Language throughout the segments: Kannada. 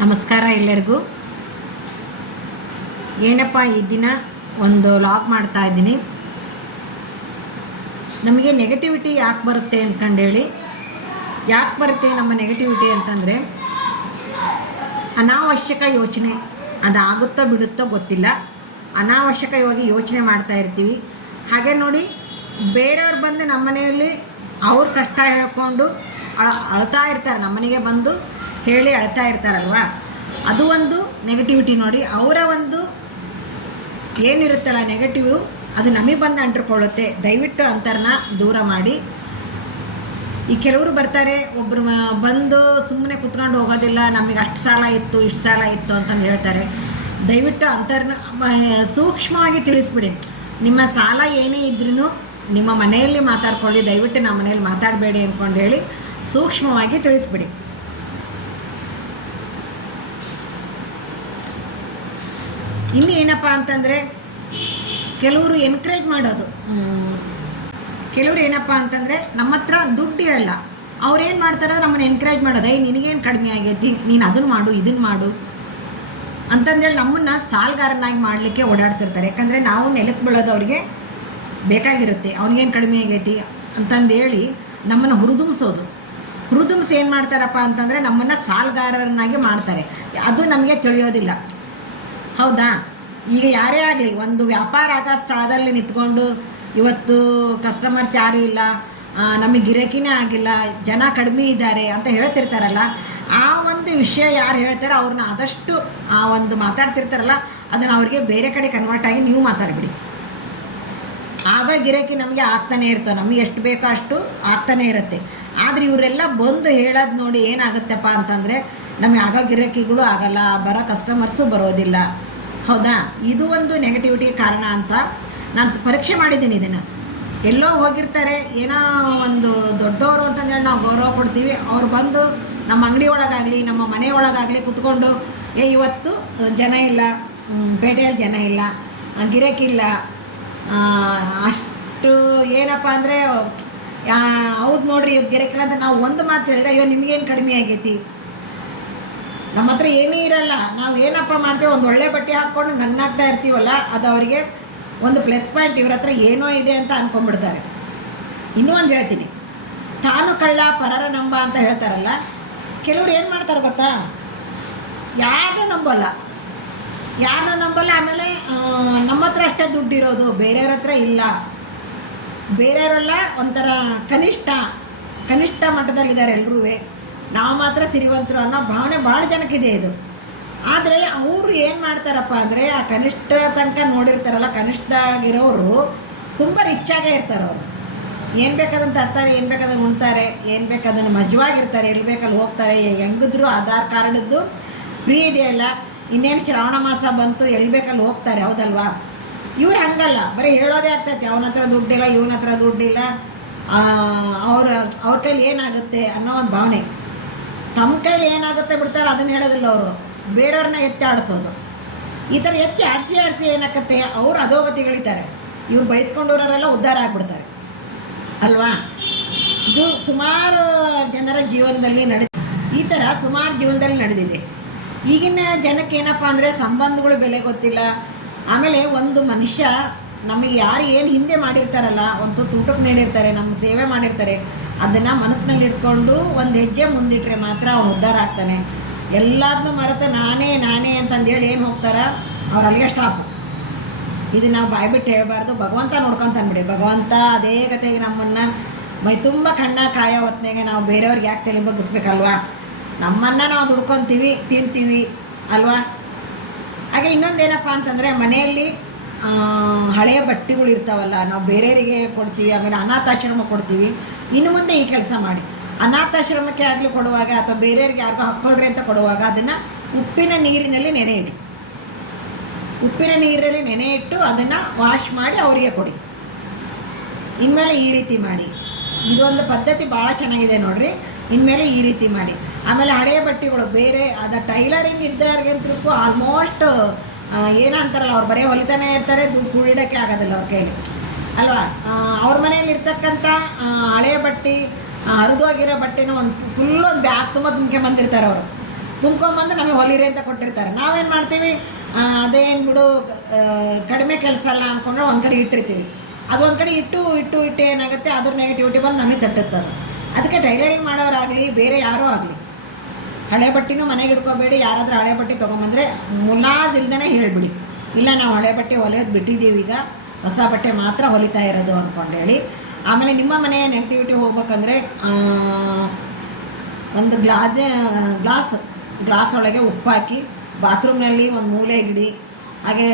ನಮಸ್ಕಾರ ಎಲ್ಲರಿಗೂ. ಏನಪ್ಪ ಈ ದಿನ ಒಂದು ಲಾಗ್ ಮಾಡ್ತಾ ಇದ್ದೀನಿ. ನಮಗೆ ನೆಗೆಟಿವಿಟಿ ಯಾಕೆ ಬರುತ್ತೆ ಅಂದ್ಕೊಂಡೇಳಿ ಯಾಕೆ ಬರುತ್ತೆ ನಮ್ಮ ನೆಗೆಟಿವಿಟಿ ಅಂತಂದರೆ ಅನಾವಶ್ಯಕ ಯೋಚನೆ ಅದಾಗುತ್ತೋ ಬಿಡುತ್ತೋ ಗೊತ್ತಿಲ್ಲ. ಅನಾವಶ್ಯಕವಾಗಿ ಯೋಚನೆ ಮಾಡ್ತಾ ಇರ್ತೀವಿ. ಹಾಗೆ ನೋಡಿ ಬೇರೆಯವ್ರು ಬಂದು ನಮ್ಮ ಮನೆಯಲ್ಲಿ ಅವ್ರ ಕಷ್ಟ ಹೇಳ್ಕೊಂಡು ಅಳ ಅಳ್ತಾ ಇರ್ತಾರೆ. ನಮ್ಮನೆಗೆ ಬಂದು ಹೇಳಿ ಅಳ್ತಾ ಇರ್ತಾರಲ್ವ? ಅದು ಒಂದು ನೆಗೆಟಿವಿಟಿ ನೋಡಿ, ಅವರ ಒಂದು ಏನಿರುತ್ತಲ್ಲ ನೆಗೆಟಿವ್ ಅದು ನಮಗೆ ಬಂದು ಅಂಟ್ಕೊಳ್ಳುತ್ತೆ. ದಯವಿಟ್ಟು ಅಂತರನ್ನ ದೂರ ಮಾಡಿ. ಈ ಕೆಲವರು ಬರ್ತಾರೆ ಒಬ್ಬರು ಬಂದು ಸುಮ್ಮನೆ ಕುತ್ಕೊಂಡು ಹೋಗೋದಿಲ್ಲ, ನಮಗೆ ಅಷ್ಟು ಸಾಲ ಇತ್ತು, ಇಷ್ಟು ಸಾಲ ಇತ್ತು ಅಂತಂದು ಹೇಳ್ತಾರೆ. ದಯವಿಟ್ಟು ಅಂತರ್ನ ಸೂಕ್ಷ್ಮವಾಗಿ ತಿಳಿಸ್ಬಿಡಿ. ನಿಮ್ಮ ಸಾಲ ಏನೇ ಇದ್ರೂ ನಿಮ್ಮ ಮನೆಯಲ್ಲಿ ಮಾತಾಡ್ಕೊಳ್ಳಿ, ದಯವಿಟ್ಟು ನಮ್ಮ ಮನೆಯಲ್ಲಿ ಮಾತಾಡಬೇಡಿ ಅಂದ್ಕೊಂಡು ಹೇಳಿ ಸೂಕ್ಷ್ಮವಾಗಿ ತಿಳಿಸ್ಬಿಡಿ. ಇನ್ನು ಏನಪ್ಪ ಅಂತಂದರೆ ಕೆಲವರು ಎನ್ಕರೇಜ್ ಮಾಡೋದು. ಕೆಲವರು ಏನಪ್ಪ ಅಂತಂದರೆ ನಮ್ಮ ಹತ್ರ ದುಡ್ಡು ಇರಲ್ಲ. ಅವ್ರೇನು ಮಾಡ್ತಾರೆ ನಮ್ಮನ್ನು ಎನ್ಕರೇಜ್ ಮಾಡೋದು. ಏಯ್, ನಿನಗೇನು ಕಡಿಮೆ ಆಗೈತಿ ನೀನು ಅದನ್ನು ಮಾಡು ಇದನ್ನು ಮಾಡು. ಅಂತಂದೇಳಿ ನಮ್ಮನ್ನು ಸಾಲ್ಗಾರನಾಗಿ ಮಾಡಲಿಕ್ಕೆ ಓಡಾಡ್ತಿರ್ತಾರೆ. ಯಾಕಂದರೆ ನಾವು ನೆಲಕ್ಕೆ ಬೀಳೋದು ಅವ್ರಿಗೆ ಬೇಕಾಗಿರುತ್ತೆ. ಅವ್ನಿಗೇನು ಕಡಿಮೆ ಆಗೈತಿ? ಅಂತಂದೇಳಿ ನಮ್ಮನ್ನು ಹುರಿದುಂಬಿಸೋದು. ಹುರಿದುಂಬಿಸಿ ಏನು ಮಾಡ್ತಾರಪ್ಪ ಅಂತಂದರೆ ನಮ್ಮನ್ನು ಸಾಲ್ಗಾರರನ್ನಾಗಿ ಮಾಡ್ತಾರೆ. ಅದು ನಮಗೆ ತಿಳಿಯೋದಿಲ್ಲ. ಹೌದಾ? ಈಗ ಯಾರೇ ಆಗಲಿ, ಒಂದು ವ್ಯಾಪಾರ ಆಗೋ ಸ್ಥಳದಲ್ಲಿ ನಿಂತ್ಕೊಂಡು ಇವತ್ತು ಕಸ್ಟಮರ್ಸ್ ಯಾರೂ ಇಲ್ಲ ನಮಗೆ ಗಿರಾಕಿನೇ ಆಗಿಲ್ಲ, ಜನ ಕಡಿಮೆ ಇದ್ದಾರೆ ಅಂತ ಹೇಳ್ತಿರ್ತಾರಲ್ಲ, ಆ ಒಂದು ವಿಷಯ ಯಾರು ಹೇಳ್ತಾರೋ ಅವ್ರನ್ನ ಆದಷ್ಟು ಆ ಒಂದು ಮಾತಾಡ್ತಿರ್ತಾರಲ್ಲ, ಅದನ್ನು ಅವ್ರಿಗೆ ಬೇರೆ ಕಡೆ ಕನ್ವರ್ಟ್ ಆಗಿ ನೀವು ಮಾತಾಡಿಬಿಡಿ. ಆಗ ಗಿರಾಕಿ ನಮಗೆ ಆಗ್ತಾನೆ ಇರ್ತವೆ ನಮಗೆ ಎಷ್ಟು ಬೇಕೋ ಅಷ್ಟು ಆಗ್ತಾನೆ ಇರುತ್ತೆ. ಆದರೆ ಇವರೆಲ್ಲ ಬಂದು ಹೇಳೋದು ನೋಡಿ ಏನಾಗುತ್ತಪ್ಪ ಅಂತಂದರೆ, ನಮಗೆ ಆಗೋ ಗಿರಾಕಿಗಳು ಆಗಲ್ಲ, ಬರೋ ಕಸ್ಟಮರ್ಸು ಬರೋದಿಲ್ಲ. ಹೌದಾ? ಇದು ಒಂದು ನೆಗೆಟಿವಿಟಿ ಕಾರಣ ಅಂತ ನಾನು ಪರೀಕ್ಷೆ ಮಾಡಿದ್ದೀನಿ ಇದನ್ನು. ಎಲ್ಲೋ ಹೋಗಿರ್ತಾರೆ, ಏನೋ ಒಂದು ದೊಡ್ಡವರು ಅಂತಂದೇಳಿ ನಾವು ಗೌರವ ಕೊಡ್ತೀವಿ. ಅವ್ರು ಬಂದು ನಮ್ಮ ಅಂಗಡಿ ಒಳಗಾಗಲಿ, ನಮ್ಮ ಮನೆ ಒಳಗಾಗಲಿ ಕುತ್ಕೊಂಡು, ಏ, ಇವತ್ತು ಜನ ಇಲ್ಲ ಪೇಟೆಯಲ್ಲಿ ಜನ ಇಲ್ಲ ಗಿರಕಿಲ್ಲ ಅಷ್ಟು ಏನಪ್ಪ ಅಂದರೆ ಹೌದು ನೋಡ್ರಿ, ಇವ್ರು ಗಿರಾಕಿಲ್ಲ ಅಂತ ನಾವು ಒಂದು ಮಾತು ಹೇಳಿದ್ರೆ, ಅಯ್ಯೋ, ನಿಮಗೇನು ಕಡಿಮೆ ಆಗೈತಿ? ನಮ್ಮ ಹತ್ರ ಏನೂ ಇರಲ್ಲ. ನಾವು ಏನಪ್ಪ ಮಾಡ್ತೀವಿ, ಒಂದು ಒಳ್ಳೆ ಬಟ್ಟೆ ಹಾಕ್ಕೊಂಡು ನಗ್ನಾಗ್ತಾ ಇರ್ತೀವಲ್ಲ, ಅದು ಅವರಿಗೆ ಒಂದು ಪ್ಲಸ್ ಪಾಯಿಂಟ್ ಇವ್ರ ಹತ್ರ ಏನೋ ಇದೆ ಅಂತ ಅನ್ಕೊಂಡ್ಬಿಡ್ತಾರೆ. ಇನ್ನೂ ಒಂದು ಹೇಳ್ತೀನಿ. ತಾನು ಕಳ್ಳ, ಪರರ ನಂಬ ಅಂತ ಹೇಳ್ತಾರಲ್ಲ, ಕೆಲವ್ರು ಏನು ಮಾಡ್ತಾರೆ ಗೊತ್ತಾ? ಯಾರನ್ನೂ ನಂಬಲ್ಲ. ಯಾರನ್ನೂ ನಂಬಲ್ಲ, ಆಮೇಲೆ ನಮ್ಮ ಹತ್ರ ಅಷ್ಟೇ ದುಡ್ಡಿರೋದು, ಬೇರೆಯವ್ರ ಹತ್ರ ಇಲ್ಲ. ಬೇರೆಯವರೆಲ್ಲ ಒಂಥರ ಕನಿಷ್ಠ ಕನಿಷ್ಠ ಮಟ್ಟದಲ್ಲಿದ್ದಾರೆ ಎಲ್ಲರೂ ನಾವು ಮಾತ್ರ ಸಿರಿವಂತರು ಅನ್ನೋ ಭಾವನೆ ಭಾಳ ಜನಕ್ಕಿದೆ ಇದು. ಆದರೆ ಅವರು ಏನು ಮಾಡ್ತಾರಪ್ಪ ಅಂದರೆ ಆ ಕನಿಷ್ಠ ತನಕ ನೋಡಿರ್ತಾರಲ್ಲ ಕನಿಷ್ಠಾಗಿರೋರು ತುಂಬ ರಿಚ್ಚಾಗೇ ಇರ್ತಾರೆ ಅವರು. ಏನು ಬೇಕಾದನ್ನು ತರ್ತಾರೆ ಏನು ಬೇಕಾದ್ರೆ ಉಣ್ತಾರೆ, ಏನು ಬೇಕಾದನ್ನು ಮಜವಾಗಿರ್ತಾರೆ, ಎಲ್ಲಿ ಬೇಕಲ್ಲಿ ಹೋಗ್ತಾರೆ ಹೆಂಗಿದ್ರು ಆಧಾರ್ ಕಾರ್ಡದ್ದು ಫ್ರೀ ಇದೆಯಲ್ಲ, ಇನ್ನೇನು ಶ್ರಾವಣ ಮಾಸ ಬಂತು, ಎಲ್ಲಿ ಬೇಕಲ್ಲಿ ಹೋಗ್ತಾರೆ, ಹೌದಲ್ವಾ? ಇವ್ರು ಹಂಗಲ್ಲ, ಬರೀ ಹೇಳೋದೇ ಆಗ್ತೈತೆ, ಅವನ ಹತ್ರ ದುಡ್ಡಿಲ್ಲ, ಇವನ ಹತ್ರ ದುಡ್ಡಿಲ್ಲ ಅವ್ರ ಅವ್ರ ಕೈಲಿ ಏನಾಗುತ್ತೆ ಅನ್ನೋ ಒಂದು ಭಾವನೆ. ತಮ್ಮ ಕೈಲಿ ಏನಾಗುತ್ತೆ ಬಿಡ್ತಾರೆ ಅದನ್ನು ಹೇಳೋದಿಲ್ಲ ಅವರು. ಬೇರೆಯವ್ರನ್ನ ಎತ್ತಿ ಆಡಿಸೋದು. ಈ ಥರ ಎತ್ತಿ ಆಡಿಸಿ ಆಡಿಸಿ ಏನಾಗತ್ತೆ, ಅವ್ರು ಅಧೋಗತಿಗಳಿದ್ದಾರೆ. ಇವ್ರು ಬಯಸ್ಕೊಂಡವರೆಲ್ಲ ಉದ್ಧಾರ ಆಗ್ಬಿಡ್ತಾರೆ. ಅಲ್ವಾ? ಇದು ಸುಮಾರು ಜನರ ಜೀವನದಲ್ಲಿ ನಡೆ ಈ ಥರ ಸುಮಾರು ಜೀವನದಲ್ಲಿ ನಡೆದಿದೆ. ಈಗಿನ ಜನಕ್ಕೆ ಏನಪ್ಪ ಅಂದರೆ ಸಂಬಂಧಗಳು ಬೆಲೆ ಗೊತ್ತಿಲ್ಲ. ಆಮೇಲೆ ಒಂದು ಮನುಷ್ಯ ನಮಗೆ ಯಾರು ಏನು ಹಿಂದೆ ಮಾಡಿರ್ತಾರಲ್ಲ, ಒಂದು ತೂಟಕ್ಕೆ ನೀಡಿರ್ತಾರೆ, ನಮ್ಮ ಸೇವೆ ಮಾಡಿರ್ತಾರೆ ಅದನ್ನು ಮನಸ್ಸಿನಲ್ಲಿ ಇಟ್ಕೊಂಡು ಒಂದು ಹೆಜ್ಜೆ ಮುಂದಿಟ್ರೆ ಮಾತ್ರ ಅವನು ಉದ್ಧಾರ ಆಗ್ತಾನೆ. ಎಲ್ಲದನ್ನೂ ಮರೆತು ನಾನೇ ನಾನೇ ಅಂತಂದೇಳಿ ಏನು ಹೋಗ್ತಾರ? ಅವ್ರು ಅಲ್ಲಿಗೆ ಸ್ಟಾಪು. ಇದು ನಾವು ಬಾಯ್ಬಿಟ್ಟು ಹೇಳಬಾರ್ದು. ಭಗವಂತ ನೋಡ್ಕೊಂತ ಅಂದ್ಬಿಡಿ ಭಗವಂತ ಅದೇ ಕತೆಗೆ ನಮ್ಮನ್ನು, ಮೈ ತುಂಬ ಕಣ್ಣ ಕಾಯ ಹೊತ್ನಾಗೆ ನಾವು ಬೇರೆಯವ್ರಿಗೆ ಯಾಕೆ ತಲೆ ಬಗ್ಗಿಸ್ಬೇಕಲ್ವಾ? ನಮ್ಮನ್ನು ನಾವು ದುಡ್ಕೊತೀವಿ, ತಿಂತೀವಿ, ಅಲ್ವಾ? ಹಾಗೆ ಇನ್ನೊಂದೇನಪ್ಪ ಅಂತಂದರೆ ಮನೆಯಲ್ಲಿ ಹಳೆಯ ಬಟ್ಟೆಗಳು ಇರ್ತಾವಲ್ಲ, ನಾವು ಬೇರೆಯವರಿಗೆ ಕೊಡ್ತೀವಿ, ಆಮೇಲೆ ಅನಾಥಾಶ್ರಮ ಕೊಡ್ತೀವಿ. ಇನ್ನು ಮುಂದೆ ಈ ಕೆಲಸ ಮಾಡಿ. ಅನಾಥಾಶ್ರಮಕ್ಕೆ ಆಗಲಿ ಕೊಡುವಾಗ ಅಥವಾ ಬೇರೆಯವ್ರಿಗೆ ಯಾರಿಗೂ ಹಾಕ್ಕೊಳ್ರಿ ಅಂತ ಕೊಡುವಾಗ ಅದನ್ನು ಉಪ್ಪಿನ ನೀರಿನಲ್ಲಿ ನೆನೆ ಇಡಿ. ಉಪ್ಪಿನ ನೀರಲ್ಲಿ ನೆನೆ ಇಟ್ಟು ಅದನ್ನು ವಾಶ್ ಮಾಡಿ ಅವರಿಗೆ ಕೊಡಿ. ಇನ್ಮೇಲೆ ಈ ರೀತಿ ಮಾಡಿ. ಇದೊಂದು ಪದ್ಧತಿ ಭಾಳ ಚೆನ್ನಾಗಿದೆ ನೋಡಿರಿ. ಇನ್ಮೇಲೆ ಈ ರೀತಿ ಮಾಡಿ. ಆಮೇಲೆ ಹಳೆಯ ಬಟ್ಟೆಗಳು ಬೇರೆ, ಅದ ಟೈಲರಿಂಗ್ ಇದ್ದವ್ರಿಗಂತೂ ಆಲ್ಮೋಸ್ಟ್ ಏನೋ ಅಂತಾರಲ್ಲ ಅವ್ರು ಬರೀ ಹೊಲಿತಾನೆ ಇರ್ತಾರೆ, ದುಡ್ಡು ಕೂಡಿಡೋಕ್ಕೆ ಆಗೋದಿಲ್ಲ ಅವ್ರ ಕೈಲಿ. ಅಲ್ವಾ? ಅವ್ರ ಮನೆಯಲ್ಲಿ ಇರ್ತಕ್ಕಂಥ ಹಳೆಯ ಬಟ್ಟೆ ಹರಿದೋಗಿರೋ ಬಟ್ಟೆನ ಒಂದು ಫುಲ್ ಒಂದು ಬ್ಯಾಗ್ ತುಂಬ ತುಂಬ್ಕೊಂಬಂದಿರ್ತಾರೆ ಅವರು. ತುಂಬ್ಕೊಂಬಂದು ನಮಗೆ ಹೊಲಿರಿ ಅಂತ ಕೊಟ್ಟಿರ್ತಾರೆ. ನಾವೇನು ಮಾಡ್ತೀವಿ? ಅದೇನು ಬಿಡು ಕಡಿಮೆ ಕೆಲಸ ಅಲ್ಲ ಅಂದ್ಕೊಂಡ್ರೆ ಒಂದು ಕಡೆ ಇಟ್ಟಿರ್ತೀವಿ. ಅದು ಒಂದು ಕಡೆ ಇಟ್ಟು ಇಟ್ಟು ಇಟ್ಟು ಏನಾಗುತ್ತೆ, ಅದ್ರ ನೆಗೆಟಿವಿಟಿ ಬಂದು ನಮಗೆ ತಟ್ಟುತ್ತದೆ ಅದಕ್ಕೆ ಟೈಲರಿಂಗ್ ಮಾಡೋರಾಗಲಿ, ಬೇರೆ ಯಾರೋ ಆಗಲಿ ಹಳೆ ಬಟ್ಟೆನೂ ಮನೆಗೆ ಇಟ್ಕೋಬೇಡಿ ಯಾರಾದರೂ ಹಳೆ ಬಟ್ಟೆ ತೊಗೊಂಬಂದರೆ ಮುಲಾಜ್ ಇಲ್ದೇ ಹೇಳಿಬಿಡಿ. ಇಲ್ಲ, ನಾವು ಹಳೆ ಬಟ್ಟೆ ಹೊಲಿಯೋದು ಬಿಟ್ಟಿದ್ದೀವಿ ಈಗ, ಹೊಸ ಬಟ್ಟೆ ಮಾತ್ರ ಹೊಲಿತಾ ಇರೋದು ಅಂದ್ಕೊಂಡು ಹೇಳಿ ಆಮೇಲೆ ನಿಮ್ಮ ಮನೆಯ ನೆಗೆಟಿವಿಟಿ ಹೋಗ್ಬೇಕಂದ್ರೆ ಒಂದು ಗ್ಲಾಜ್, ಗ್ಲಾಸ್ ಗ್ಲಾಸ್ ಒಳಗೆ ಉಪ್ಪು ಹಾಕಿ, ಬಾತ್ರೂಮ್ನಲ್ಲಿ ಒಂದು ಮೂಲೆ ಇಡಿ. ಹಾಗೆ,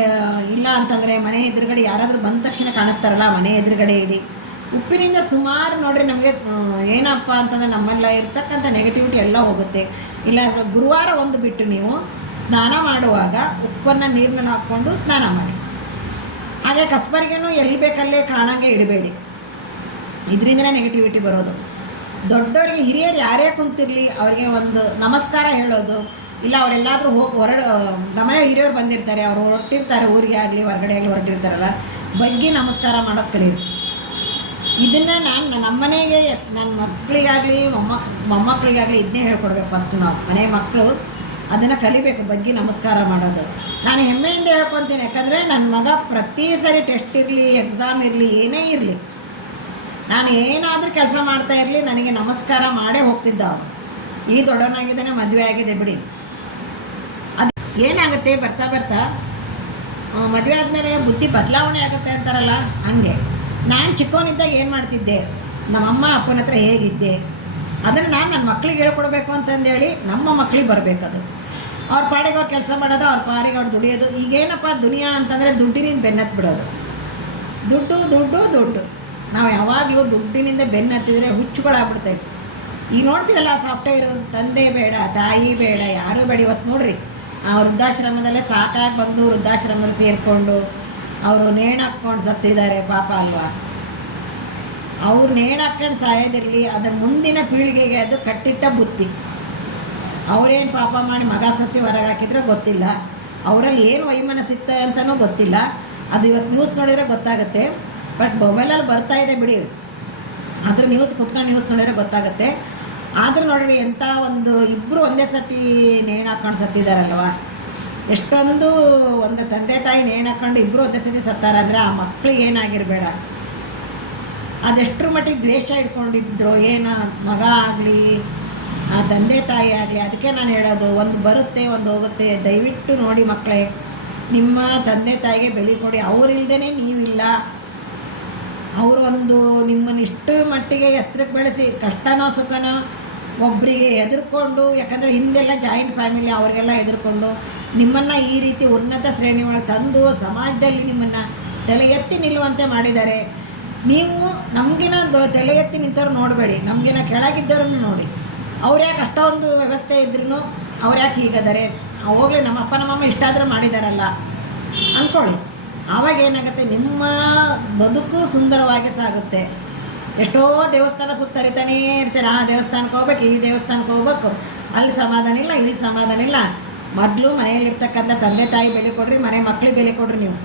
ಇಲ್ಲ ಅಂತಂದರೆ ಮನೆ ಎದುರುಗಡೆ ಯಾರಾದರೂ ಬಂದ ತಕ್ಷಣ ಕಾಣಿಸ್ತಾರಲ್ಲ, ಮನೆ ಎದುರುಗಡೆ ಇಡಿ. ಉಪ್ಪಿನಿಂದ ಸುಮಾರು ನೋಡ್ರಿ ನಮಗೆ ಏನಪ್ಪ ಅಂತಂದರೆ ನಮ್ಮಲ್ಲ ಇರ್ತಕ್ಕಂಥ ನೆಗೆಟಿವಿಟಿ ಎಲ್ಲ ಹೋಗುತ್ತೆ. ಇಲ್ಲ ಗುರುವಾರ ಒಂದು ಬಿಟ್ಟು ನೀವು ಸ್ನಾನ ಮಾಡುವಾಗ ಉಪ್ಪನ್ನು ನೀರನ್ನ ಹಾಕ್ಕೊಂಡು ಸ್ನಾನ ಮಾಡಿ. ಹಾಗೆ ಕಸ್ಬರಿಗೇನು ಎಲ್ಲಿ ಬೇಕಲ್ಲೇ ಕಾಣಂಗೆ ಇಡಬೇಡಿ. ಇದರಿಂದನೇ ನೆಗೆಟಿವಿಟಿ ಬರೋದು. ದೊಡ್ಡವರಿಗೆ ಹಿರಿಯರು ಯಾರೇ ಕುಂತಿರಲಿ, ಅವರಿಗೆ ಒಂದು ನಮಸ್ಕಾರ ಹೇಳೋದು, ಇಲ್ಲ ಅವರೆಲ್ಲಾದರೂ ಹೋಗಿ ಹೊರಡ, ನಮ್ಮನೆ ಹಿರಿಯರು ಬಂದಿರ್ತಾರೆ, ಅವರು ಹೊರಟಿರ್ತಾರೆ, ಊರಿಗೆ ಆಗಲಿ, ಹೊರಗಡೆ ಆಗಲಿ ಹೊರಟಿರ್ತಾರಲ್ಲ, ಬಗ್ಗಿ ನಮಸ್ಕಾರ ಮಾಡೋದು ಕಲೀರಿ ಇದನ್ನು ನಾನು ನಮ್ಮನೆಗೆ ನನ್ನ ಮಕ್ಕಳಿಗಾಗಲಿ ಮೊಮ್ಮ ಮೊಮ್ಮಕ್ಕಳಿಗಾಗಲಿ ಇದನ್ನೇ ಹೇಳ್ಕೊಡ್ಬೇಕು ಫಸ್ಟ್ ನಾವು. ಮನೆ ಮಕ್ಕಳು ಅದನ್ನು ಕಲಿಬೇಕು, ಬಗ್ಗೆ ನಮಸ್ಕಾರ ಮಾಡೋದು. ನಾನು ಹೆಮ್ಮೆಯಿಂದ ಹೇಳ್ಕೊತೀನಿ ಯಾಕಂದರೆ ನನ್ನ ಮಗ ಪ್ರತಿ ಸರಿ ಟೆಸ್ಟ್ ಇರಲಿ ಎಕ್ಸಾಮ್ ಇರಲಿ, ಏನೇ ಇರಲಿ, ನಾನು ಏನಾದರೂ ಕೆಲಸ ಮಾಡ್ತಾ ಇರಲಿ, ನನಗೆ ನಮಸ್ಕಾರ ಮಾಡೇ ಹೋಗ್ತಿದ್ದ ಅವನು. ಈ ದೊಡ್ಡವನಾಗಿದ್ದಾನೆ, ಮದುವೆ ಆಗಿದೆ ಬಿಡಿ. ಅದು ಏನಾಗುತ್ತೆ, ಬರ್ತಾ ಬರ್ತಾ ಮದುವೆ ಆದಮೇಲೆ ಬುದ್ಧಿ ಬದಲಾವಣೆ ಆಗುತ್ತೆ ಅಂತಾರಲ್ಲ, ಹಂಗೆ. ನಾನು ಚಿಕ್ಕವನಿದ್ದಾಗ ಏನು ಮಾಡ್ತಿದ್ದೆ? ನಮ್ಮಮ್ಮ, ಅಪ್ಪನ ಹತ್ರ ಹೇಗಿದ್ದೆ? ಅದನ್ನು ನಾನು ನನ್ನ ಮಕ್ಳಿಗೆ ಹೇಳ್ಕೊಡ್ಬೇಕು ಅಂತಂದೇಳಿ ನಮ್ಮ ಮಕ್ಳಿಗೆ ಬರಬೇಕದು. ಅವ್ರ ಪಾಡಿಗೆ ಅವ್ರು ಕೆಲಸ ಮಾಡೋದು, ಅವ್ರ ಪಾಡಿಗೆ ಅವ್ರು ದುಡಿಯೋದು. ಈಗೇನಪ್ಪ ದುನಿಯಾ ಅಂತಂದರೆ ದುಡ್ಡಿನಿಂದ ಬೆನ್ನತ್ತು ಬಿಡೋದು. ದುಡ್ಡು ದುಡ್ಡು ದುಡ್ಡು. ನಾವು ಯಾವಾಗಲೂ ದುಡ್ಡಿನಿಂದ ಬೆನ್ನತ್ತಿದ್ರೆ ಹುಚ್ಚುಗಳಾಗ್ಬಿಡ್ತೇವೆ ಈಗ ನೋಡ್ತೀರಲ್ಲ, ಸಾಫ್ಟ್ವೇರು? ತಂದೆ ಬೇಡ, ತಾಯಿ ಬೇಡ, ಯಾರೂ ಬೇಡ. ಇವತ್ತು ನೋಡ್ರಿ, ಆ ವೃದ್ಧಾಶ್ರಮದಲ್ಲೇ ಸಾಕಾಗಿ ಬಂದು ವೃದ್ಧಾಶ್ರಮದಲ್ಲಿ ಸೇರಿಕೊಂಡು ಅವರು ನೇಣು ಹಾಕ್ಕೊಂಡು ಸತ್ತಿದ್ದಾರೆ ಪಾಪ ಅಲ್ವಾ? ಅವ್ರು ನೇಣಾಕ್ಕೊಂಡು ಸಾಯೋದಿರಲಿ, ಅದರ ಮುಂದಿನ ಪೀಳಿಗೆಗೆ ಅದು ಕಟ್ಟಿಟ್ಟ ಬುತ್ತಿ. ಅವರೇನು ಪಾಪ ಮಾಡಿ ಮಗ ಸಸಿ ಹೊರಗೆ ಹಾಕಿದ್ರೆ ಗೊತ್ತಿಲ್ಲ. ಅವರಲ್ಲಿ ಏನು ವೈಮನಸ್ಸಿತ್ತೆ ಅಂತಲೂ ಗೊತ್ತಿಲ್ಲ. ಅದು ಇವತ್ತು ನ್ಯೂಸ್ ನೋಡಿದ್ರೆ ಗೊತ್ತಾಗುತ್ತೆ. ಬಟ್ ಮೊಬೈಲಲ್ಲಿ ಬರ್ತಾ ಇದೆ ಬಿಡಿ. ಆದರೂ ನ್ಯೂಸ್ ಕುತ್ಕೊಂಡು ನ್ಯೂಸ್ ನೋಡಿದ್ರೆ ಗೊತ್ತಾಗುತ್ತೆ. ಆದರೂ ನೋಡ್ರಿ ಎಂಥ ಒಂದು ಇಬ್ಬರು ಒಂದೇ ಸತಿ ನೇಣು ಹಾಕ್ಕೊಂಡು ಸತ್ತಿದಾರಲ್ವ ಎಷ್ಟೊಂದು ಒಂದು ತಂದೆ ತಾಯಿ ನೇಣಾಕೊಂಡು ಇಬ್ಬರು ಒಂದೇ ಸತಿ ಸತ್ತಾರಾದರೆ ಆ ಮಕ್ಳಿಗೆ ಏನಾಗಿರಬೇಡ. ಅದೆಷ್ಟರ ಮಟ್ಟಿಗೆ ದ್ವೇಷ ಇಟ್ಕೊಂಡಿದ್ರು, ಏನು ಮಗ ಆಗಲಿ, ಆ ತಂದೆ ತಾಯಿ ಆಗಲಿ, ಅದಕ್ಕೆ ನಾನು ಹೇಳೋದು, ಒಂದು ಬರುತ್ತೆ, ಒಂದು ಹೋಗುತ್ತೆ, ದಯವಿಟ್ಟು ನೋಡಿ ಮಕ್ಕಳೇ ನಿಮ್ಮ ತಂದೆ ತಾಯಿಗೆ ಬೆಲೆ ಕೊಡಿ ಅವರಿಲ್ದೇ ನೀವಿಲ್ಲ ಅವರು ಒಂದು ನಿಮ್ಮನ್ನು ಇಷ್ಟು ಮಟ್ಟಿಗೆ ಎತ್ತರಕ್ಕೆ ಬೆಳೆಸಿ, ಕಷ್ಟನೋ ಸುಖನೋ ಒಬ್ಬರಿಗೆ ಹೆದರ್ಕೊಂಡು ಯಾಕಂದರೆ ಹಿಂದೆಲ್ಲ ಜಾಯಿಂಟ್ ಫ್ಯಾಮಿಲಿ ಅವರಿಗೆಲ್ಲ ಎದುರ್ಕೊಂಡು ನಿಮ್ಮನ್ನು ಈ ರೀತಿ ಉನ್ನತ ಶ್ರೇಣಿ ಒಳಗೆ ತಂದು ಸಮಾಜದಲ್ಲಿ ನಿಮ್ಮನ್ನು ತಲೆ ಎತ್ತಿ ನಿಲ್ಲುವಂತೆ ಮಾಡಿದ್ದಾರೆ ನೀವು ನಮಗಿನ ತಲೆ ಎತ್ತಿ ನಿಂತವ್ರು ನೋಡಬೇಡಿ, ನಮಗಿನ ಕೆಳಗಿದ್ದವ್ರನ್ನು ನೋಡಿ. ಅವ್ರು ಯಾಕೆ ಅಷ್ಟೊಂದು ವ್ಯವಸ್ಥೆ ಇದ್ರೂ ಅವ್ರು ಯಾಕೆ ಹೀಗಾದರೆ? ಹೋಗಲಿ ನಮ್ಮ ಅಪ್ಪ ನಮ್ಮಮ್ಮ ಇಷ್ಟಾದರೂ ಮಾಡಿದಾರಲ್ಲ. ಅಂದ್ಕೊಳ್ಳಿ. ಆವಾಗ ಏನಾಗುತ್ತೆ? ನಿಮ್ಮ ಬದುಕು ಸುಂದರವಾಗಿ ಸಾಗುತ್ತೆ. ಎಷ್ಟೋ ದೇವಸ್ಥಾನ ಸುತ್ತರಿತಾನೇ ಇರ್ತಾರೆ. ಆ ದೇವಸ್ಥಾನಕ್ಕೆ ಹೋಗ್ಬೇಕು, ಈ ದೇವಸ್ಥಾನಕ್ಕೆ ಹೋಗ್ಬೇಕು. ಅಲ್ಲಿ ಸಮಾಧಾನ ಇಲ್ಲ, ಇಲ್ಲಿ ಸಮಾಧಾನ ಇಲ್ಲ. ಮೊದಲು ಮನೆಯಲ್ಲಿರ್ತಕ್ಕಂಥ ತಂದೆ ತಾಯಿ ಬೆಲೆ ಕೊಡ್ರಿ, ಮನೆ ಮಕ್ಳಿಗೆ ಬೆಲೆ ಕೊಡ್ರಿ ನೀವು.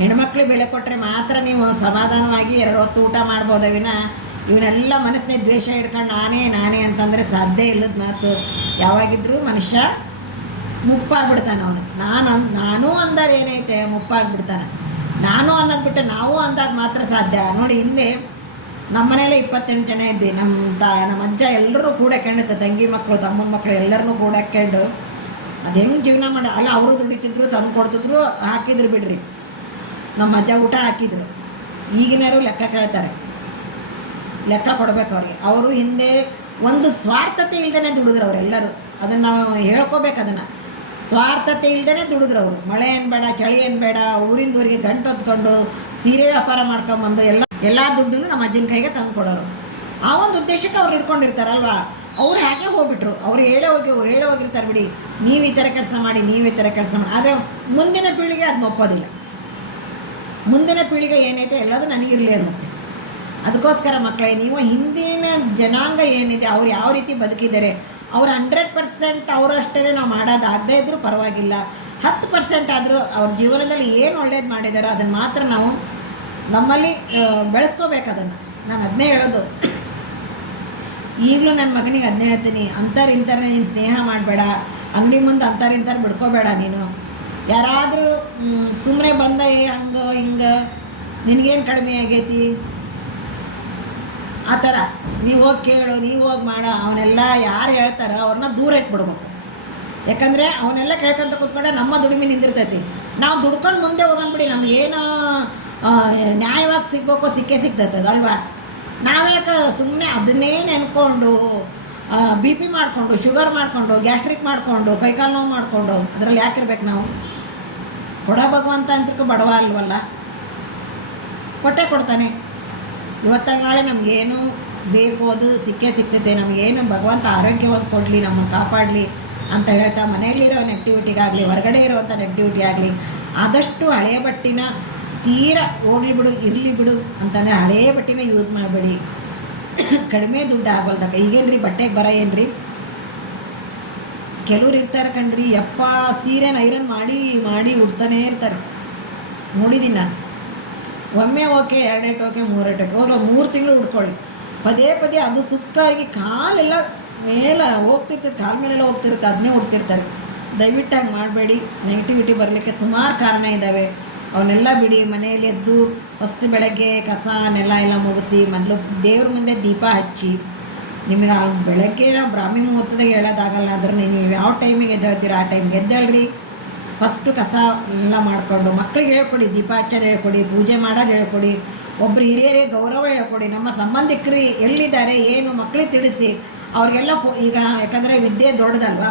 ಹೆಣ್ಮಕ್ಳಿಗೆ ಬೆಲೆ ಕೊಟ್ಟರೆ ಮಾತ್ರ ನೀವು ಸಮಾಧಾನವಾಗಿ ಎರಡು ಹೊತ್ತು ಊಟ ಮಾಡ್ಬೋದು ವಿನ ಇವನ್ನೆಲ್ಲ ಮನಸ್ಸಿನ ದ್ವೇಷ ಹಿಡ್ಕೊಂಡು ನಾನೇ ನಾನೇ ಅಂತಂದರೆ ಸಾಧ್ಯ ಇಲ್ಲದ ಮಾತು. ಯಾವಾಗಿದ್ರೂ ಮನುಷ್ಯ ಮುಪ್ಪಾಗ್ಬಿಡ್ತಾನೆ ಅವನು. ನಾನು ಅನ್, ನಾನು ಅಂದರೆ ಏನೈತೆ, ಮುಪ್ಪಾಗ್ಬಿಡ್ತಾನೆ. ನಾನು ಅನ್ನೋದು ಬಿಟ್ಟು ನಾವು ಅಂದಾಗ ಮಾತ್ರ ಸಾಧ್ಯ. ನೋಡಿ, ಹಿಂದೆ ನಮ್ಮ ಮನೇಲೆ ಇಪ್ಪತ್ತೆಂಟು ಜನ ಇದ್ದೆ ನಮ್ಮ ತಾ ನಮ್ಮ ಅಜ್ಜ ಎಲ್ಲರೂ ಕೂಡ ಕೇಳುತ್ತೆ ತಂಗಿ ಮಕ್ಕಳು ತಮ್ಮನ ಮಕ್ಕಳು ಎಲ್ಲರನ್ನೂ ಕೂಡ ಕೆಂಡು ಅದು ಹೆಂಗೆ ಜೀವನ ಮಾಡಿ, ಅಲ್ಲ ಅವರು ದುಡಿತಿದ್ರು ತಂದು ಕೊಡ್ತಿದ್ರು, ಹಾಕಿದ್ರು ಬಿಡ್ರಿ. ನಮ್ಮ ಅಜ್ಜ ಊಟ ಹಾಕಿದ್ರು. ಈಗಿನವರು ಲೆಕ್ಕ ಕೇಳ್ತಾರೆ. ಲೆಕ್ಕ ಕೊಡಬೇಕು ಅವ್ರಿಗೆ. ಅವರು ಹಿಂದೆ ಒಂದು ಸ್ವಾರ್ಥತೆ ಇಲ್ದೇ ದುಡಿದ್ರು ಅವರೆಲ್ಲರೂ ಅದನ್ನು ನಾವು ಹೇಳ್ಕೋಬೇಕು ಅದನ್ನು. ಸ್ವಾರ್ಥತೆ ಇಲ್ದೇ ದುಡಿದ್ರು ಅವರು. ಮಳೆ ಏನು ಬೇಡ, ಚಳಿ ಏನು ಬೇಡ ಊರಿಂದ ಊರಿಗೆ ಗಂಟು ಹೊತ್ಕೊಂಡು ಸೀರೆ ವ್ಯಾಪಾರ ಮಾಡ್ಕೊಂಬಂದು ಎಲ್ಲ ಎಲ್ಲ ದುಡ್ಡನ್ನು ನಮ್ಮ ಅಜ್ಜನ ಕೈಗೆ ತಂದು ಕೊಡೋರು. ಆ ಒಂದು ಉದ್ದೇಶಕ್ಕೆ ಅವ್ರು ಇಟ್ಕೊಂಡಿರ್ತಾರಲ್ವಾ ಅವ್ರು ಹಾಗೆ ಹೋಗ್ಬಿಟ್ರು? ಅವ್ರು ಹೇಳೇ ಹೋಗಿ ಹೇಳೇ ಹೋಗಿರ್ತಾರೆ ಬಿಡಿ. ನೀವು ಈ ಥರ ಕೆಲಸ ಮಾಡಿ, ನೀವು ಈ ಥರ ಕೆಲಸ ಮಾಡಿ. ಆದರೆ ಮುಂದಿನ ಪೀಳಿಗೆ ಅದನ್ನ ಒಪ್ಪೋದಿಲ್ಲ ಮುಂದಿನ ಪೀಳಿಗೆ ಏನೈತೆ ಎಲ್ಲದೂ ನನಗಿರಲಿ ಅನ್ನುತ್ತೆ. ಅದಕ್ಕೋಸ್ಕರ ಮಕ್ಕಳೇ ನೀವು ಹಿಂದಿನ ಜನಾಂಗ ಏನಿದೆ, ಅವ್ರು ಯಾವ ರೀತಿ ಬದುಕಿದ್ದಾರೆ, ಅವ್ರು ಹಂಡ್ರೆಡ್ ಪರ್ಸೆಂಟ್ ಅವರಷ್ಟೇ ನಾವು ಮಾಡೋದಾಗದೇ ಇದ್ದರೂ ಪರವಾಗಿಲ್ಲ. ಹತ್ತು ಪರ್ಸೆಂಟ್ ಆದರೂ ಅವ್ರ ಜೀವನದಲ್ಲಿ ಏನು ಒಳ್ಳೇದು ಮಾಡಿದಾರೋ ಅದನ್ನು ಮಾತ್ರ ನಾವು ನಮ್ಮಲ್ಲಿ ಬೆಳೆಸ್ಕೋಬೇಕು ಅದನ್ನು. ನಾನು ಅದನ್ನೇ ಹೇಳೋದು. ಈಗಲೂ ನನ್ನ ಮಗನಿಗೆ ಅದನ್ನೇ ಹೇಳ್ತೀನಿ ಇಂತಾರೆ ನೀನು ಸ್ನೇಹ ಮಾಡಬೇಡ, ಅಂಗಡಿ ಮುಂದೆ ಅಂತಾರೆ ಇಂತಾರೆ ಬಿಡ್ಕೋಬೇಡ ನೀನು. ಯಾರಾದರೂ ಸುಮ್ಮನೆ ಬಂದ ಹಂಗೆ, ಹಿಂಗೆ, ನಿನಗೇನು ಕಡಿಮೆ ಆಗೈತಿ? ಆ ಥರ. ನೀವು ಹೋಗಿ ಕೇಳು, ನೀವು ಹೋಗಿ ಮಾಡೋ ಅವನ್ನೆಲ್ಲ ಯಾರು ಹೇಳ್ತಾರೋ ಅವ್ರನ್ನ ದೂರ ಇಟ್ಬಿಡ್ಬೇಕು. ಯಾಕಂದರೆ ಅವನ್ನೆಲ್ಲ ಕೇಳ್ಕೊಂತ ಕೂತ್ಕೊಂಡ್ರೆ ನಮ್ಮ ದುಡಿಮೆ ನಿಂದಿರ್ತೈತಿ. ನಾವು ದುಡ್ಕೊಂಡು ಮುಂದೆ ಹೋಗಂಗ್ಬಿಡಿ ಬಿಡಿ, ನಮ್ಗೆ ಏನು ನ್ಯಾಯವಾಗಿ ಸಿಗ್ಬೇಕೋ, ಸಿಕ್ಕೇ ಸಿಗ್ತದೆ ಅಲ್ವಾ? ನಾವ್ಯಾಕೆ ಸುಮ್ಮನೆ ಅದನ್ನೇ ನೆನ್ಕೊಂಡು ಬಿ ಪಿ ಮಾಡಿಕೊಂಡು, ಶುಗರ್ ಮಾಡಿಕೊಂಡು, ಗ್ಯಾಸ್ಟ್ರಿಕ್ ಮಾಡಿಕೊಂಡು ಕೈಕಾಲು ನೋವು ಮಾಡಿಕೊಂಡು, ಅದರಲ್ಲಿ ಯಾಕಿರ್ಬೇಕು ನಾವು? ಕೊಡ ಭಗವಂತ ಅಂತಕ್ಕೆ ಬಡವ ಅಲ್ವಲ್ಲ? ಕೊಟ್ಟೆ ಕೊಡ್ತಾನೆ. ಇವತ್ತಲ್ಲ ನಾಳೆ ನಮಗೇನು ಬೇಕು ಅದು ಸಿಕ್ಕೇ ಸಿಗ್ತೈತೆ, ನಮಗೇನು ಭಗವಂತ ಆರೋಗ್ಯವಾಗಿ ಕೊಡಲಿ, ನಮ್ಮನ್ನು ಕಾಪಾಡಲಿ ಅಂತ ಹೇಳ್ತಾ ಮನೆಯಲ್ಲಿರೋ ನೆಗೆಟಿವಿಟಿಗಾಗಲಿ ಹೊರಗಡೆ ಇರುವಂಥ ನೆಗೆಟಿವಿಟಿ ಆಗಲಿ ಆದಷ್ಟು ಹಳೆಯ ಬಟ್ಟಿನ ತೀರ ಹೋಗ್ಲಿ ಬಿಡು, ಇರಲಿ ಬಿಡು ಅಂತಂದರೆ ಹಳೇ ಬಟ್ಟೆನೇ ಯೂಸ್ ಮಾಡಬೇಡಿ. ಕಡಿಮೆ ದುಡ್ಡು ಆಗೋಲ್ದಕ್ಕ. ಈಗೇನ್ರಿ, ಬಟ್ಟೆಗೆ ಬರ ಏನ್ರಿ? ಕೆಲವ್ರು ಇರ್ತಾರೆ ಕಣ್ರಿ, ಯಪ್ಪ, ಸೀರೆನ ಐರನ್ ಮಾಡಿ ಮಾಡಿ ಉಡ್ತಾನೇ ಇರ್ತಾರೆ. ನೋಡಿದ್ದೀನಿ ನಾನು. ಒಮ್ಮೆ ಓಕೆ, ಎರಡೆಂಟು ಓಕೆ ಮೂರೆಟಕ್ಕೆ ಹೋಗ್ಲ ಮೂರು ತಿಂಗಳು ಉಡ್ಕೊಳ್ಳಿ. ಪದೇ ಪದೇ ಅದು ಸುಕ್ಕಾಗಿ ಕಾಲೆಲ್ಲ ಮೇಲೆ ಹೋಗ್ತಿರ್ತದೆ ಕಾಲ ಮೇಲೆಲ್ಲ ಹೋಗ್ತಿರುತ್ತೆ ಅದನ್ನೇ ಉಡ್ತಿರ್ತಾರೆ. ದಯವಿಟ್ಟು ಹಂಗೆ ಮಾಡಬೇಡಿ. ನೆಗೆಟಿವಿಟಿ ಬರಲಿಕ್ಕೆ ಸುಮಾರು ಕಾರಣ ಇದ್ದಾವೆ ಅವನ್ನೆಲ್ಲ ಬಿಡಿ, ಮನೆಯಲ್ಲಿ ಎದ್ದು ಫಸ್ಟ್ ಬೆಳಗ್ಗೆ ಕಸ, ನೆಲ ಎಲ್ಲ ಮುಗಿಸಿ, ಮೊದಲು ದೇವ್ರ ಮುಂದೆ ದೀಪ ಹಚ್ಚಿ. ನಿಮಗೆ ಆ ಬೆಳಗ್ಗೆ ನಾವು ಬ್ರಾಹ್ಮಿ ಮುಹೂರ್ತದಾಗ ಹೇಳೋದಾಗಲ್ಲ, ಆದ್ರೂ ನೀವು ಯಾವ ಟೈಮಿಗೆ ಎದ್ದೇಳ್ತೀರ ಆ ಟೈಮ್ಗೆ ಎದ್ದೇಳ್ರಿ. ಫಸ್ಟು ಕಸ ಎಲ್ಲ ಮಾಡಿಕೊಂಡು ಮಕ್ಕಳಿಗೆ ಹೇಳ್ಕೊಡಿ, ದೀಪ ಹಚ್ಚೋದು ಹೇಳ್ಕೊಡಿ, ಪೂಜೆ ಮಾಡೋದು ಹೇಳ್ಕೊಡಿ ಒಬ್ಬರು ಹಿರಿಯರಿಗೆ ಗೌರವ ಹೇಳ್ಕೊಡಿ, ನಮ್ಮ ಸಂಬಂಧಿಕರು ಎಲ್ಲಿದ್ದಾರೆ, ಏನು ಮಕ್ಕಳಿಗೆ ತಿಳಿಸಿ, ಅವ್ರಿಗೆಲ್ಲ ಈಗ ಯಾಕಂದರೆ ವಿದ್ಯೆ ದೊಡ್ಡದಲ್ವ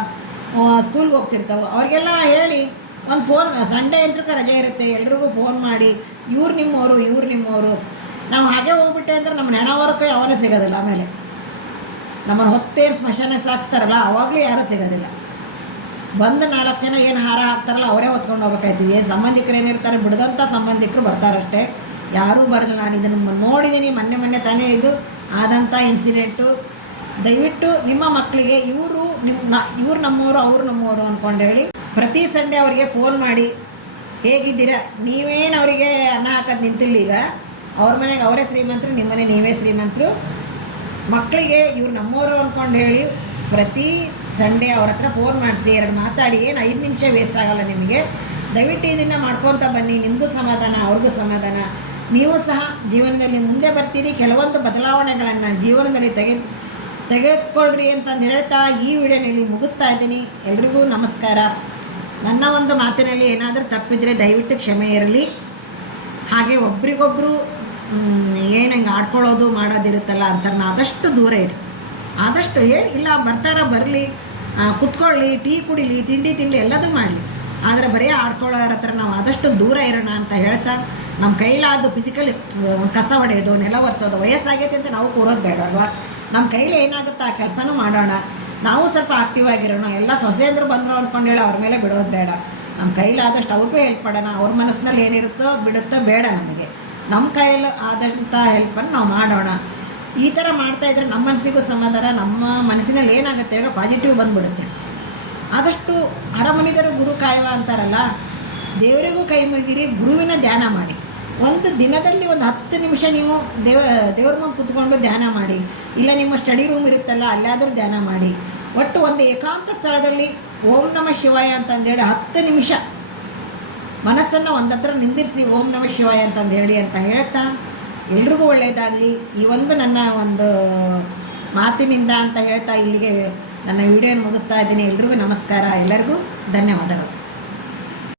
ಸ್ಕೂಲ್ಗೆ ಹೋಗ್ತಿರ್ತಾವೆ, ಅವ್ರಿಗೆಲ್ಲ ಹೇಳಿ. ಒಂದು ಫೋನ್ ಸಂಡೇ ಯಂತ್ರಕ್ಕೆ ರಜೆ ಇರುತ್ತೆ. ಎಲ್ರಿಗೂ ಫೋನ್ ಮಾಡಿ, ಇವ್ರು ನಿಮ್ಮವರು ಇವ್ರು ನಿಮ್ಮವರು ನಾವು ಹಾಗೆ ಹೋಗ್ಬಿಟ್ಟೆ ಅಂದ್ರೆ ನಮ್ಮ ನೆಣವರ್ಕು ಯಾವಾಗಲೂ ಸಿಗೋದಿಲ್ಲ ಆಮೇಲೆ. ನಮ್ಮನ್ನು ಹೊತ್ತೇ ಸ್ಮಶಾನಕ್ಕೆ ಸಾಕ್ಸ್ತಾರಲ್ಲ, ಅವಾಗಲೂ ಯಾರೂ ಸಿಗೋದಿಲ್ಲ. ಬಂದು ನಾಲ್ಕು ಜನ ಏನು ಹಾರ ಹಾಕ್ತಾರಲ್ಲ, ಅವರೇ ಹೊತ್ಕೊಂಡು ಹೋಗ್ಬೇಕಾಯ್ತು. ಏನು ಸಂಬಂಧಿಕರು ಏನಿರ್ತಾರೆ ಬಿಡದಂಥ ಸಂಬಂಧಿಕರು ಬರ್ತಾರಷ್ಟೇ. ಯಾರೂ ಬರಲ್ಲ, ನಾನು ಇದನ್ನು ನೋಡಿದ್ದೀನಿ ಮೊನ್ನೆ ಮೊನ್ನೆ ತಾನೇ ಇದು ಆದಂಥ ಇನ್ಸಿಡೆಂಟು ದಯವಿಟ್ಟು ನಿಮ್ಮ ಮಕ್ಕಳಿಗೆ ಇವರು ನಿಮ್ಮ ಇವ್ರು ನಮ್ಮವರು ಅವರು ನಮ್ಮವರು ಅಂದ್ಕೊಂಡು ಹೇಳಿ. ಪ್ರತಿ ಸಂಡೇ ಅವರಿಗೆ ಫೋನ್ ಮಾಡಿ, ಹೇಗಿದ್ದೀರಾ? ನೀವೇನು ಅವರಿಗೆ ಅನ್ನ ಹಾಕೋದು ನಿಂತಿಲ್ಲ ಈಗ? ಅವ್ರ ಮನೆಗೆ ಅವರೇ ಶ್ರೀಮಂತರು ನಿಮ್ಮ ಮನೆ ನೀವೇ ಶ್ರೀಮಂತರು. ಮಕ್ಕಳಿಗೆ ಇವ್ರು ನಮ್ಮವರು ಅಂದ್ಕೊಂಡು ಹೇಳಿ, ಪ್ರತಿ ಸಂಡೇ ಅವ್ರ ಹತ್ರ ಫೋನ್ ಮಾಡಿಸಿ, ಎರಡು ಮಾತಾಡಿ, ಏನು ಐದು ನಿಮಿಷ ವೇಸ್ಟ್ ಆಗೋಲ್ಲ ನಿಮಗೆ? ದಯವಿಟ್ಟು ಇದನ್ನು ಮಾಡ್ಕೊತ ಬನ್ನಿ, ನಿಮಗೂ ಸಮಾಧಾನ, ಅವ್ರಿಗೂ ಸಮಾಧಾನ. ನೀವು ಸಹ ಜೀವನದಲ್ಲಿ ಮುಂದೆ ಬರ್ತೀರಿ, ಕೆಲವೊಂದು ಬದಲಾವಣೆಗಳನ್ನು ಜೀವನದಲ್ಲಿ ತೆಗೆ ತೆಗೆದುಕೊಳ್ಳ್ರಿ ಅಂತಂದು ಹೇಳ್ತಾ ಈ ವಿಡಿಯೋನಲ್ಲಿ ಮುಗಿಸ್ತಾ ಇದ್ದೀನಿ. ಎಲ್ರಿಗೂ ನಮಸ್ಕಾರ. ನನ್ನ ಒಂದು ಮಾತಿನಲ್ಲಿ ಏನಾದರೂ ತಪ್ಪಿದರೆ ದಯವಿಟ್ಟು ಕ್ಷಮೆ ಇರಲಿ. ಹಾಗೆ ಒಬ್ರಿಗೊಬ್ಬರು ಏನು ಆಡ್ಕೊಳ್ಳೋದು ಮಾಡೋದಿರುತ್ತಲ್ಲ ಅಂತಾರನ್ನ ಆದಷ್ಟು ದೂರ ಇರಿ. ಆದಷ್ಟು ಹೇಳಿ ಇಲ್ಲ, ಬರ್ತಾರ, ಬರಲಿ. ಕುತ್ಕೊಳ್ಳಿ, ಟೀ ಕುಡಿಲಿ, ತಿಂಡಿ ತಿನ್ನಲಿ ಎಲ್ಲದೂ ಮಾಡಲಿ. ಆದರೆ ಬರೀ ಆಡ್ಕೊಳ್ಳೋರ ಹತ್ರ ನಾವು ಆದಷ್ಟು ದೂರ ಇರೋಣ ಅಂತ ಹೇಳ್ತಾ ನಮ್ಮ ಕೈಲಾದ್ದು ಫಿಸಿಕಲಿ ಒಂದು ಕಸ ಹೊಡೆಯೋದು, ನೆಲ ಒರೆಸೋದು, ವಯಸ್ಸಾಗೈತೆ ಅಂತ ನಾವು ಕೂರೋದು ಬೇಡ ಅಲ್ವಾ? ನಮ್ಮ ಕೈಲಿ ಏನಾಗುತ್ತೆ? ಆ ಕೆಲಸನೂ ಮಾಡೋಣ. ನಾವು ಸ್ವಲ್ಪ ಆಕ್ಟಿವ್ ಆಗಿರೋಣ. ಎಲ್ಲ ಸೊಸೆಯಂದ್ರು ಬಂದರು ಅಂದ್ಕೊಂಡು ಹೇಳಿ, ಅವ್ರ ಮೇಲೆ ಬಿಡೋದು ಬೇಡ. ನಮ್ಮ ಕೈಲಾದಷ್ಟು ಅವ್ರಿಗೂ ಹೆಲ್ಪ್ ಮಾಡೋಣ. ಅವ್ರ ಮನಸ್ಸಿನಲ್ಲಿ ಏನಿರುತ್ತೋ ಬಿಡುತ್ತೋ ಬೇಡ ನಮಗೆ. ನಮ್ಮ ಕೈಯಲ್ಲಿ ಆದಂಥ ಹೆಲ್ಪನ್ನು ನಾವು ಮಾಡೋಣ. ಈ ಥರ ಮಾಡ್ತಾ ಇದ್ರೆ ನಮ್ಮ ಮನಸ್ಸಿಗೂ ಸಮಾಧಾನ, ನಮ್ಮ ಮನಸ್ಸಿನಲ್ಲಿ ಏನಾಗುತ್ತೆ ಹೇಳೋ ಪಾಸಿಟಿವ್ ಬಂದ್ಬಿಡುತ್ತೆ. ಆದಷ್ಟು ಅರಮನಿದರು ಗುರು ಕಾಯುವ ಅಂತಾರಲ್ಲ, ದೇವರಿಗೂ ಕೈ ಮುಗಿರಿ, ಗುರುವಿನ ಧ್ಯಾನ ಮಾಡಿ. ಒಂದು ದಿನದಲ್ಲಿ ಒಂದು ಹತ್ತು ನಿಮಿಷ ನೀವು ದೇವ, ದೇವ್ರ ಮುಂದೆ ಕುತ್ಕೊಂಡು ಧ್ಯಾನ ಮಾಡಿ. ಇಲ್ಲ, ನಿಮ್ಮ ಸ್ಟಡಿ ರೂಮ್ ಇರುತ್ತಲ್ಲ, ಅಲ್ಲಾದರೂ ಧ್ಯಾನ ಮಾಡಿ. ಒಟ್ಟು ಒಂದು ಏಕಾಂತ ಸ್ಥಳದಲ್ಲಿ ಓಂ ನಮ ಶಿವಾಯ ಅಂತಂದೇಳಿ ಹತ್ತು ನಿಮಿಷ ಮನಸ್ಸನ್ನು ಒಂದತ್ರ ನಿಂದಿರಿಸಿ ಓಂ ನಮ ಶಿವಾಯ ಅಂತಂದು ಹೇಳಿ ಅಂತ ಹೇಳ್ತಾ, ಎಲ್ರಿಗೂ ಒಳ್ಳೆಯದಾಗಲಿ ಈ ಒಂದು ನನ್ನ ಒಂದು ಮಾತಿನಿಂದ ಅಂತ ಹೇಳ್ತಾ ಇಲ್ಲಿಗೆ ನನ್ನ ವಿಡಿಯೋನ ಮುಗಿಸ್ತಾ ಇದ್ದೀನಿ. ಎಲ್ರಿಗೂ ನಮಸ್ಕಾರ. ಎಲ್ಲರಿಗೂ ಧನ್ಯವಾದಗಳು.